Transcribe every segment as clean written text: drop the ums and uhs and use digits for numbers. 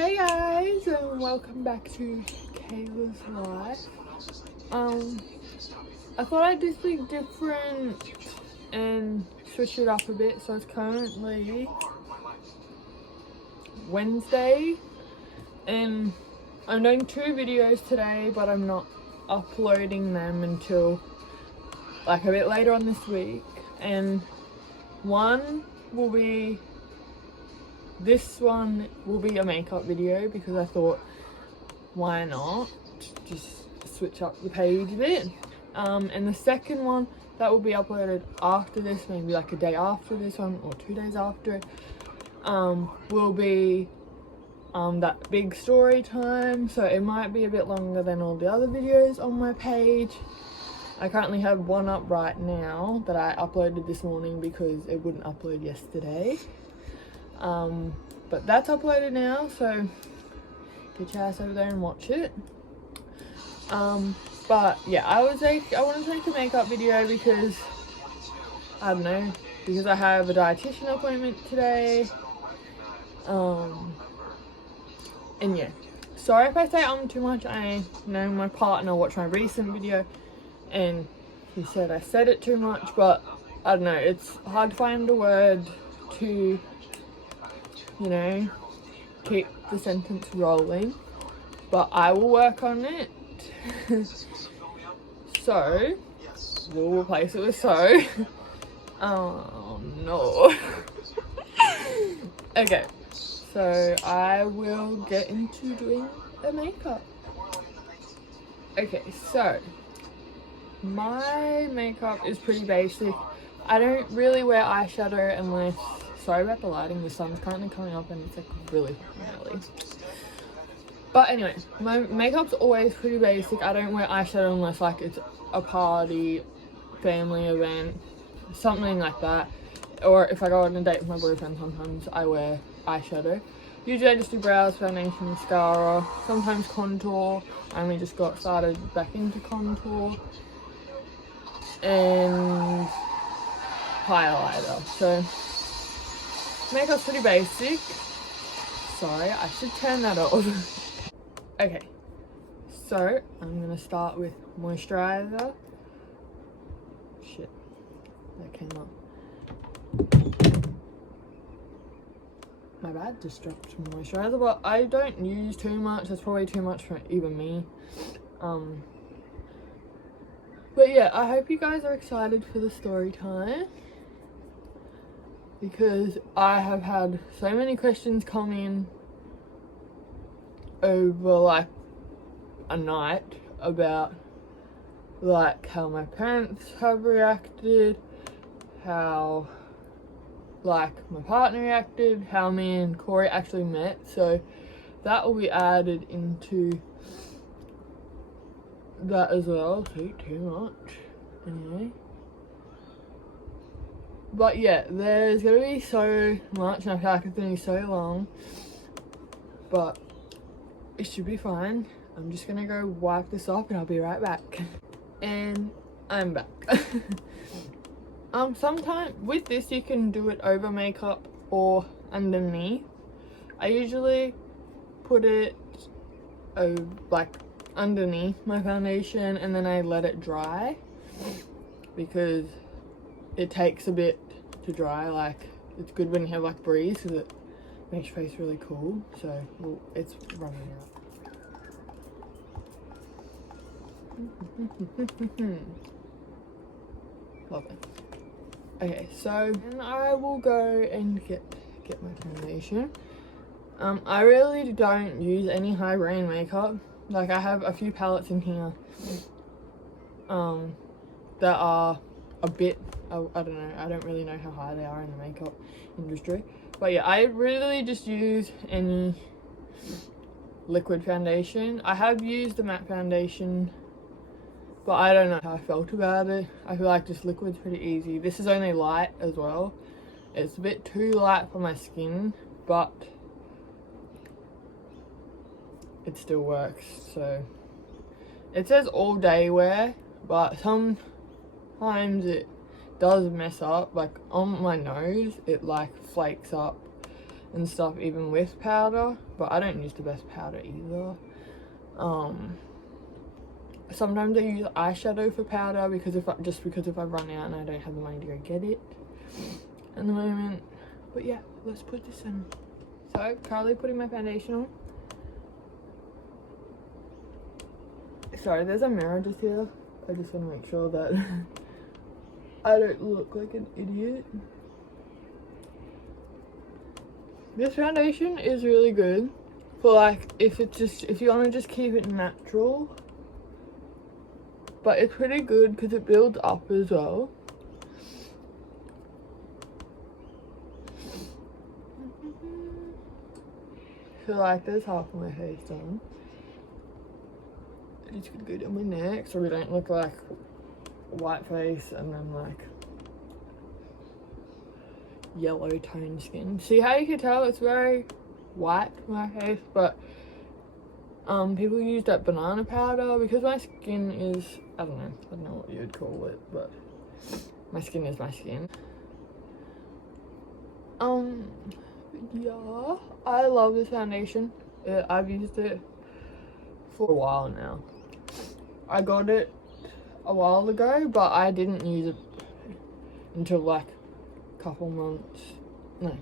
Hey guys, and welcome back to Kayla's Life. I thought I'd do something different and switch it up a bit. So it's currently Wednesday and I'm doing 2 videos today, but I'm not uploading them until like a bit later on this week. And this one will be a makeup video because I thought, why not just switch up the page a bit. And the second one that will be uploaded after this, maybe like a day after this one or 2 days after it, will be that big story time. So it might be a bit longer than all the other videos on my page. I currently have one up right now that I uploaded this morning because it wouldn't upload yesterday. But that's uploaded now, so get your ass over there and watch it. But yeah, I wanted to make a makeup video because I don't know, because I have a dietitian appointment today. And yeah, sorry if I say too much. I know my partner watched my recent video and he said I said it too much, but I don't know, it's hard to find a word to, you know, keep the sentence rolling, but I will work on it. So we'll replace it with so. Oh no. Okay, so I will get into doing the makeup. Okay, so my makeup is pretty basic. I don't really wear eyeshadow unless, sorry about the lighting, the sun's currently coming up and it's like really early. But anyway, my makeup's always pretty basic. I don't wear eyeshadow unless like it's a party, family event, something like that. Or if I go on a date with my boyfriend, sometimes I wear eyeshadow. Usually I just do brows, foundation, mascara, sometimes contour. I only just got started back into contour. And highlighter. So makeup's pretty basic. Sorry, I should turn that off. Okay, so I'm gonna start with moisturizer. Shit, that came up. My bad, just dropped some moisturizer, but I don't use too much. That's probably too much for even me. But yeah, I hope you guys are excited for the story time because I have had so many questions come in over like a night about like how my parents have reacted, how like my partner reacted, how me and Corey actually met. So that will be added into that as well. Too much anyway. But yeah, there's gonna be so much and I feel like it's gonna be so long, but it should be fine. I'm just gonna go wipe this off and I'll be right back. And I'm back. Sometimes with this you can do it over makeup or underneath. I usually put it like underneath my foundation and then I let it dry because it takes a bit to dry. Like it's good when you have like breeze because it makes your face really cool. So well, it's running out. Lovely. Okay, so and I will go and get my foundation. I really don't use any high grain makeup. Like I have a few palettes in here that are a bit, I don't know, I don't really know how high they are in the makeup industry. But yeah, I really just use any liquid foundation. I have used the matte foundation, but I don't know how I felt about it. I feel like just liquid's pretty easy. This is only light as well. It's a bit too light for my skin, but it still works. So it says all day wear, but sometimes it does mess up. Like on my nose, it like flakes up and stuff even with powder, but I don't use the best powder either. Sometimes I use eyeshadow for powder because if I run out and I don't have the money to go get it at the moment. But yeah, let's put this in. So currently putting my foundation on. Sorry, there's a mirror just here. I just want to make sure that I don't look like an idiot. This foundation is really good for like if you want to just keep it natural, but it's pretty good because it builds up as well. So like there's half of my face done. I just gonna go down my neck so we don't look like white face and then like yellow toned skin. See how you can tell it's very white, my face, but people use that banana powder because my skin is, I don't know what you would call it, but my skin is my skin. Yeah, I love this foundation. I've used it for a while now. I got it a while ago, but I didn't use it until like a couple months, no,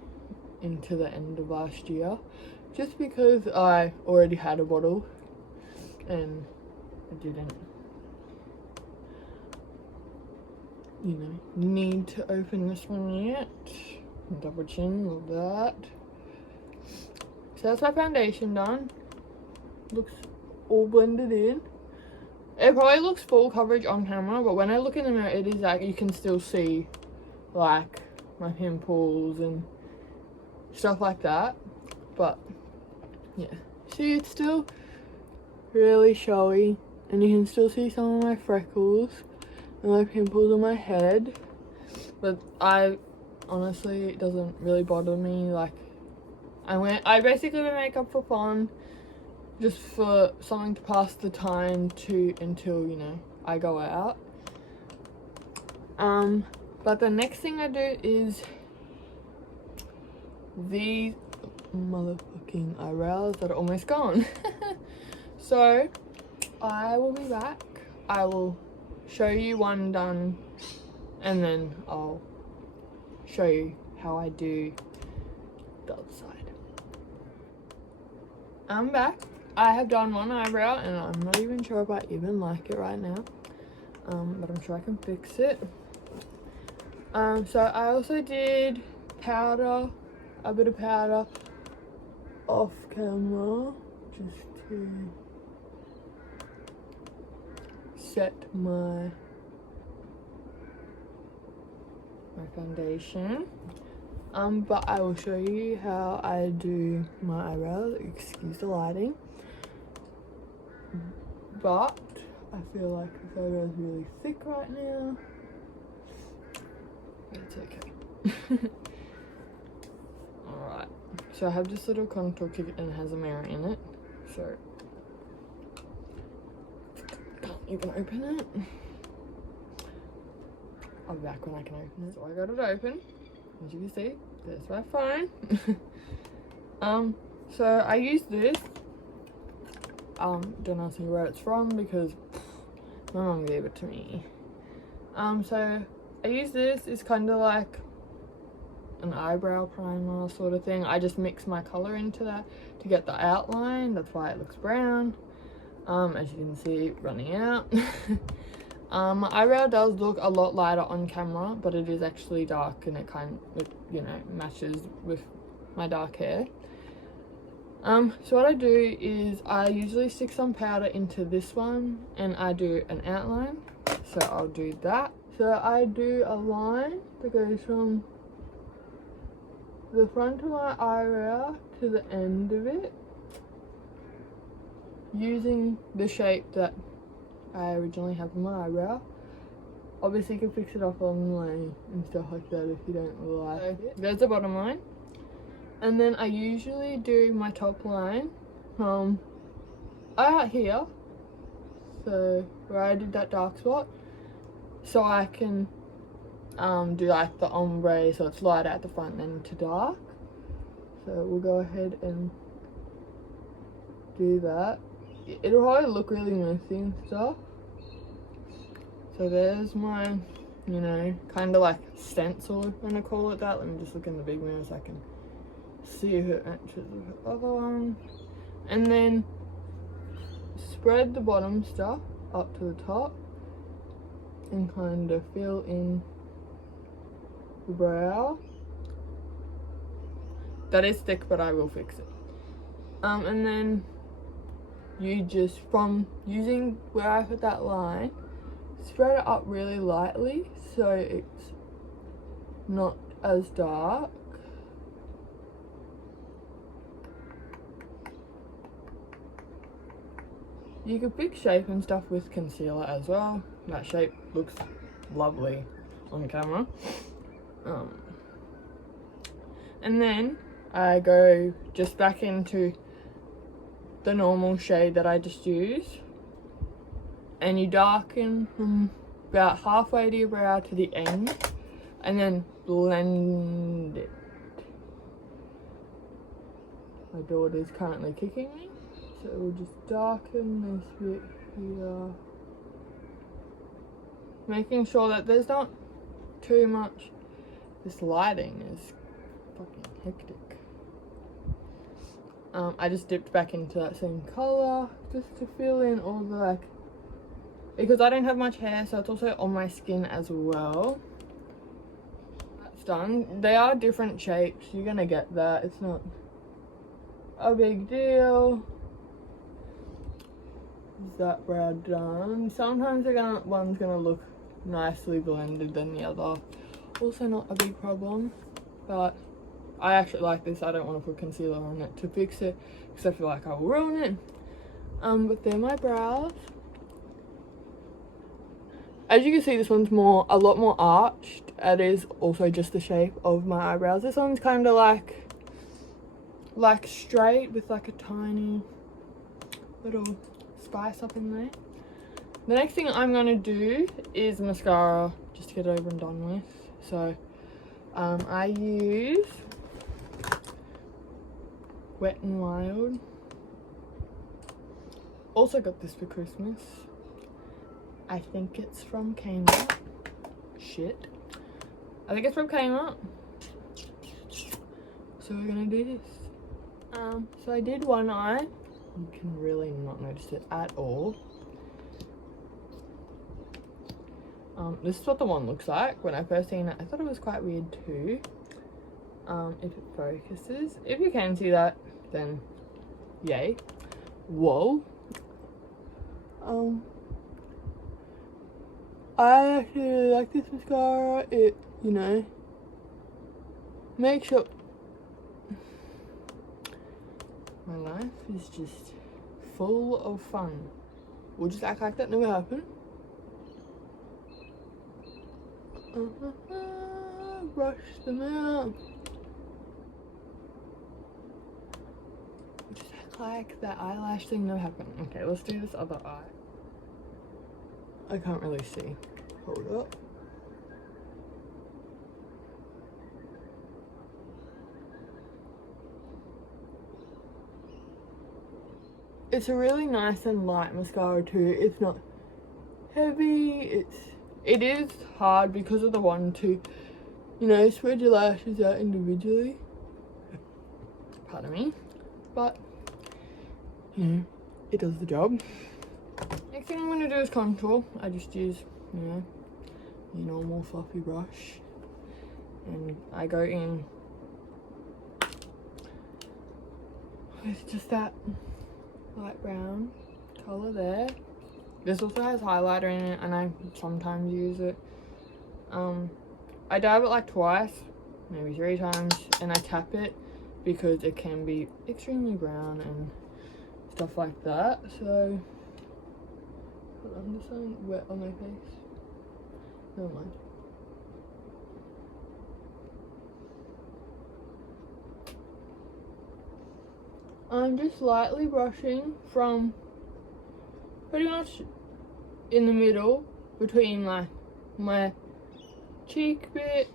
into the end of last year, just because I already had a bottle and I didn't, you know, need to open this one yet. Double chin, love that. So that's my foundation done. Looks all blended in. It probably looks full coverage on camera, but when I look in the mirror, it is like you can still see like my pimples and stuff like that. But yeah, see, it's still really showy, and you can still see some of my freckles and my pimples on my head. But honestly, it doesn't really bother me. Like I basically wear makeup for fun, just for something to pass the time until, you know, I go out. But the next thing I do is these motherfucking eyebrows that are almost gone. So I will be back. I will show you one done, and then I'll show you how I do the other side. I'm back. I have done one eyebrow and I'm not even sure if I even like it right now, but I'm sure I can fix it. So I also did powder, a bit of powder off camera, just to set my foundation. But I will show you how I do my eyebrows. Excuse the lighting, but I feel like this eyebrow is really thick right now. It's okay. Alright, so I have this little contour kit and it has a mirror in it, so can't even open it. I'll be back when I can open it. So I got it open. As you can see, there's my phone. So I use this. Don't ask me where it's from because my mum gave it to me. So I use this. It's kind of like an eyebrow primer sort of thing. I just mix my color into that to get the outline. That's why it looks brown. As you can see, running out. My eyebrow does look a lot lighter on camera, but it is actually dark, and it kind of, you know, matches with my dark hair. So what I do is I usually stick some powder into this one and I do an outline. So I'll do that. So I do a line that goes from the front of my eyebrow to the end of it, using the shape that I originally have in my eyebrow. Obviously you can fix it up on the line and stuff like that if you don't like it. There's the bottom line. And then I usually do my top line from out here, so where I did that dark spot, so I can do like the ombre, so it's light at the front and to dark. So we'll go ahead and do that. It'll probably look really messy and stuff. So there's my, you know, kind of like stencil, I'm gonna call it that. Let me just look in the big mirror so I can see if it matches with the other one. And then spread the bottom stuff up to the top and kind of fill in the brow. That is thick, but I will fix it. And then you just, from using where I put that line, spread it up really lightly so it's not as dark. You could pick shape and stuff with concealer as well. That shape looks lovely on camera. And then I go just back into the normal shade that I just used, and you darken from about halfway to your brow to the end, and then blend it. My daughter's currently kicking me, so we'll just darken this bit here, making sure that there's not too much. This lighting is fucking hectic. I just dipped back into that same colour just to fill in all the, like, because I don't have much hair, so it's also on my skin as well. That's done. They are different shapes, you're gonna get that. It's not a big deal. Is that brow done? Sometimes one's gonna look nicely blended than the other. Also not a big problem, but I actually like this. I don't want to put concealer on it to fix it because I feel like I will ruin it. But they're my brows. As you can see, this one's a lot more arched. It is also just the shape of my eyebrows. This one's kind of like straight with like a tiny little spice up in there. The next thing I'm gonna do is mascara, just to get it over and done with. So I use Wet n Wild. Also got this for Christmas. I think it's from Kmart. Shit. I think it's from Kmart. So we're gonna do this. So I did one eye. You can really not notice it at all. This is what the one looks like. When I first seen it, I thought it was quite weird too. If it focuses. If you can see that, then yay. Whoa. I actually really like this mascara. It, you know, makes up. My life is just full of fun. We'll just act like that never happened. Brush them out. Just act like that eyelash thing never happened. Okay, let's do this other eye. I can't really see. Hold up. It's a really nice and light mascara too. It's not heavy. It is hard because of the one to, you know, spread your lashes out individually. Pardon me. But, you know, it does the job. Next thing I'm going to do is contour. I just use, you know, your normal fluffy brush. And I go in with just that light brown colour there. This also has highlighter in it and I sometimes use it. I dab it like twice, maybe 3 times, and I tap it because it can be extremely brown and stuff like that. So, hold on, there's something wet on my face. Never mind. I'm just lightly brushing from pretty much in the middle between like my cheek bit,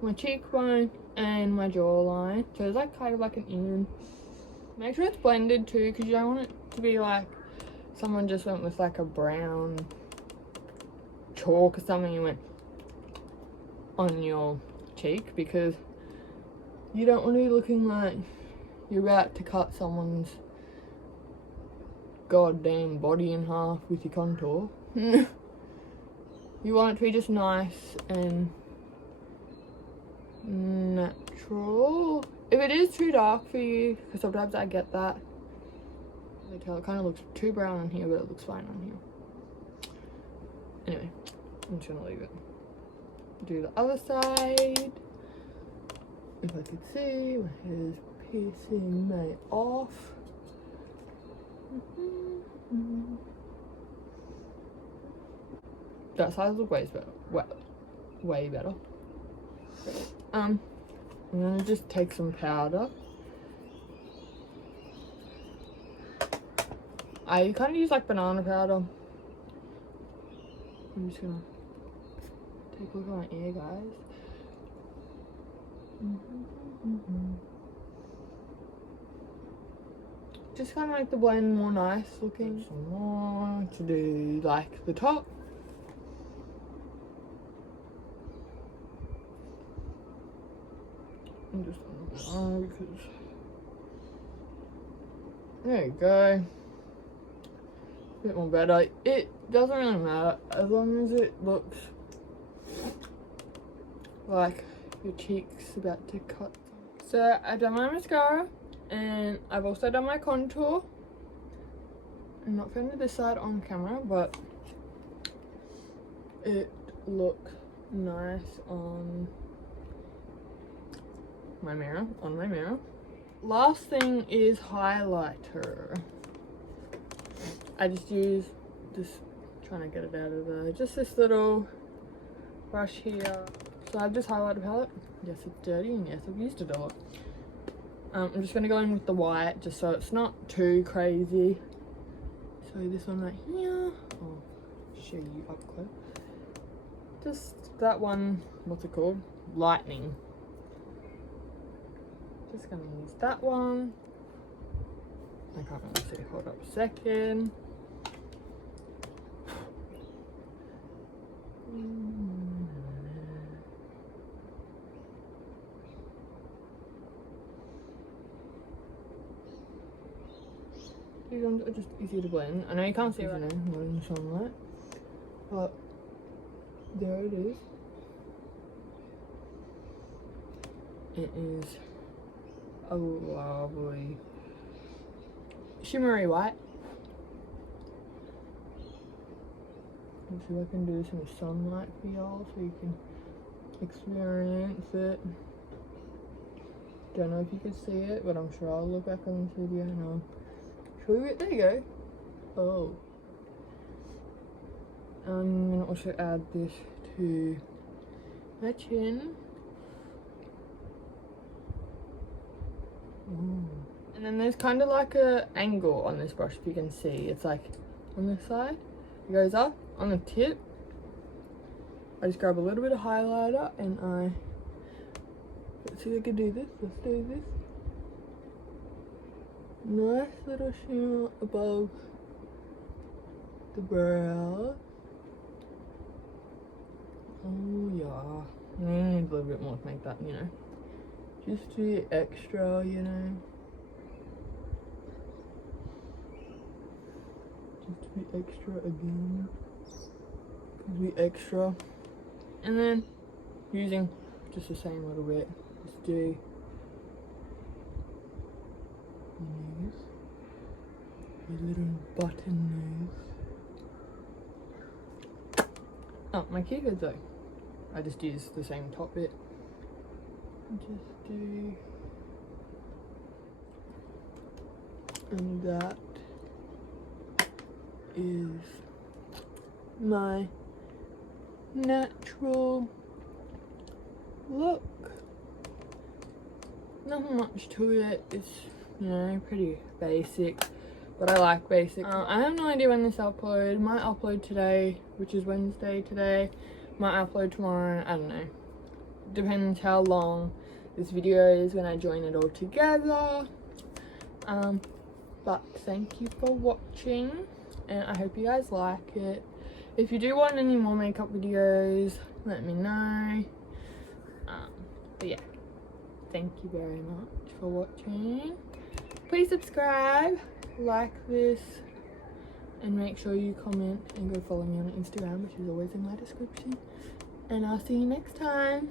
my cheekbone, and my jawline. So it's like kind of like an in. Make sure it's blended too, because you don't want it to be like someone just went with like a brown chalk or something you went on your cheek, because you don't want to be looking like you're about to cut someone's goddamn body in half with your contour. You want it to be just nice and natural. If it is too dark for you, because sometimes I get that, I tell it kind of looks too brown on here, but it looks fine on here. Anyway, I'm just gonna leave it. Do the other side. If I could see, my hair is piercing me off. That side looks way better. Way better. I'm gonna just take some powder. I kind of use like banana powder. I'm just gonna take a look at my ear, guys. Just kind of like the blend more nice looking. Some more to do like the top. I'm just gonna go because there you go. A bit more better. It doesn't really matter as long as it looks like your cheek's about to cut. So I've done my mascara and I've also done my contour. I'm not going to this side on camera, but it looks nice on my mirror, Last thing is highlighter. I just use this, trying to get it out of there, just this little brush here. So I have this highlighter palette. Yes, it's dirty, and yes, I've used it a lot. I'm just gonna go in with the white, just so it's not too crazy. So this one right here, I'll show you up close. Just that one, what's it called? Lightning. Just gonna use that one. I can't really see, hold up a second. These ones are just easy to blend. I know you can't see right now, not in the sunlight, but there it is. It is a lovely shimmery white. Let's see if I can do some sunlight for y'all so you can experience it. Don't know if you can see it, but I'm sure I'll look back on this video and I'll show you it. There you go. Oh. I'm gonna also add this to my chin. Ooh. And then there's kind of like a angle on this brush, if you can see. It's like on this side, it goes up on the tip. I just grab a little bit of highlighter and let's see if I can do this. Let's do this. Nice little shimmer above the brow. Oh yeah. I need a little bit more to make that, you know, just to be extra, you know. Just to be extra again. To be extra. And then using just the same little bit, just do your nose, your little button nose. Oh, my cupid though. I just use the same top bit. Just do, and that is my natural look. Nothing much to it. It's, you know, pretty basic, but I like basic. I have no idea when this upload. Might upload today, which is Wednesday today. Might upload tomorrow. I don't know. Depends how long this video is when I join it all together. But thank you for watching, and I hope you guys like it. If you do want any more makeup videos, let me know. But yeah, thank you very much for watching. Please subscribe, like this, and make sure you comment and go follow me on Instagram, which is always in my description. And I'll see you next time.